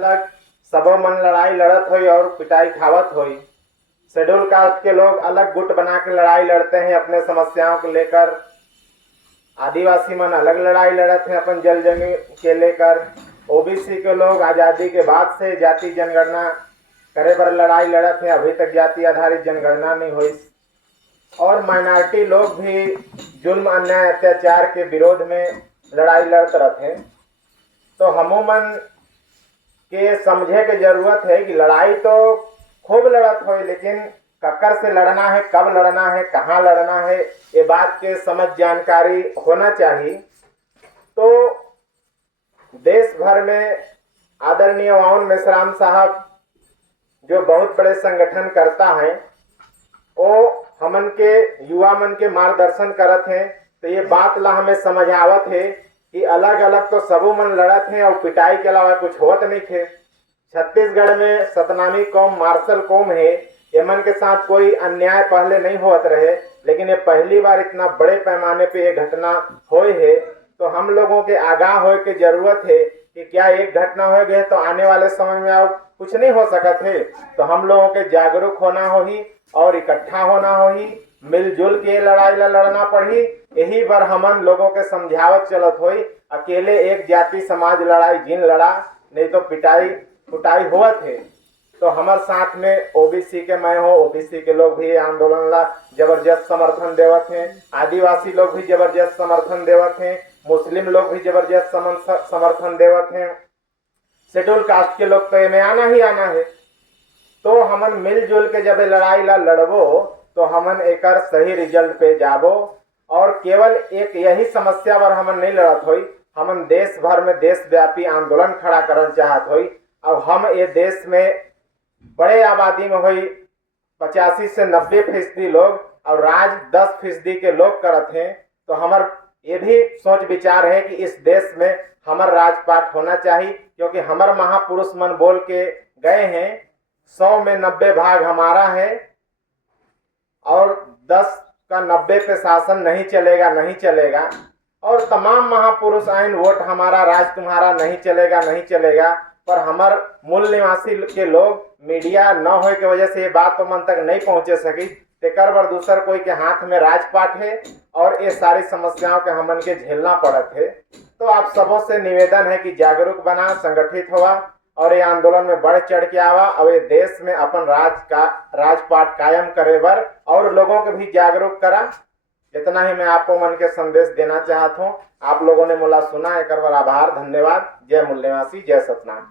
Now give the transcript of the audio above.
अलग सबो मन लड़ाई लड़त होई और पिटाई खावत होई। शेड्यूल कास्ट के लोग अलग गुट बना के लड़ाई लड़ते हैं अपने समस्याओं को लेकर। आदिवासी मन अलग लड़ाई लड़त हैं अपन जल जमीन के लेकर। ओबीसी के लोग आज़ादी के बाद से जाति जनगणना करे बर लड़ाई लड़त हैं, अभी तक जाति आधारित जनगणना नहीं हुई। और माइनॉरिटी लोग भी जुल्म अन्याय अत्याचार के विरोध में लड़ाई लड़ते रहते हैं। तो हमूमन के समझे के जरूरत है कि लड़ाई तो खूब लड़त हो, लेकिन कक्कर से लड़ना है, कब लड़ना है, कहाँ लड़ना है, ये बात के समझ जानकारी होना चाहिए। तो देश भर में आदरणीय वाउन मेश्राम साहब जो बहुत बड़े संगठन करता है, वो हमन के युवा मन के मार्गदर्शन करत हैं। तो ये बात ला हमें समझावत है कि अलग अलग तो सबो मन लड़त हैं और पिटाई के अलावा कुछ होत नहीं थे। छत्तीसगढ़ में सतनामी कौम मार्शल कौम है, यमन के साथ कोई अन्याय पहले नहीं होत रहे, लेकिन ये पहली बार इतना बड़े पैमाने पे ये घटना हुई है। तो हम लोगों के आगाह होए के जरूरत है कि क्या एक घटना हो गई तो आने वाले समय में अब कुछ नहीं हो सकत है। तो हम लोगों के जागरूक होना होगी और इकट्ठा होना होगी, मिलजुल के लड़ाई लड़ना पड़ी। यही बार हमन लोगों के समझावत चलत होई। अकेले एक जाति समाज लड़ाई जिन लड़ा, नहीं तो पिटाई कुटाई हुआ थे। तो हमारे साथ में ओबीसी के मैं हो, ओबीसी के लोग भी आंदोलन ला जबरदस्त समर्थन देवत हैं, आदिवासी लोग भी जबरदस्त समर्थन देवत हैं, मुस्लिम लोग भी जबरदस्त समर्थन देवत हैं, शेड्यूल कास्ट के लोग तो में आना ही आना है। तो हमन मिलजुल के जब लड़ाई ला लड़बो तो हमन एक सही रिजल्ट पे जाबो। और केवल एक यही समस्या पर हमन नहीं लड़त होई, हमन देश भर में देशव्यापी आंदोलन खड़ा करना चाहत होई। अब हम ये देश में बड़े आबादी में हुई 85 से 90% लोग और राज 10% के लोग करत हैं। तो हमार ये भी सोच विचार है कि इस देश में हमार राजपाट होना चाहिए, क्योंकि हमार महापुरुष मन बोल के गए हैं 100 में 90 भाग हमारा है और 10 का 90 पे शासन नहीं चलेगा, नहीं चलेगा। और तमाम महापुरुष आइन वोट हमारा, राज तुम्हारा, नहीं चलेगा, नहीं चलेगा। पर हमार मूल निवासी के लोग मीडिया न होने की वजह से ये बात तो मन तक नहीं पहुंचे सकी। तेकर बर दूसर कोई के हाथ में राजपाट है और ये सारी समस्याओं के हमन के झेलना पड़त है। तो आप सबों से निवेदन है कि जागरूक बना, संगठित हुआ और ये आंदोलन में बढ़ चढ़ के आवा और ये देश में अपन राजपाट कायम करे बर और लोगों को भी जागरूक करा। इतना ही मैं आपको मन के संदेश देना चाहता हूँ। आप लोगों ने मुला सुना, एक बार आभार, धन्यवाद। जय मूल निवासी, जय सतनाम।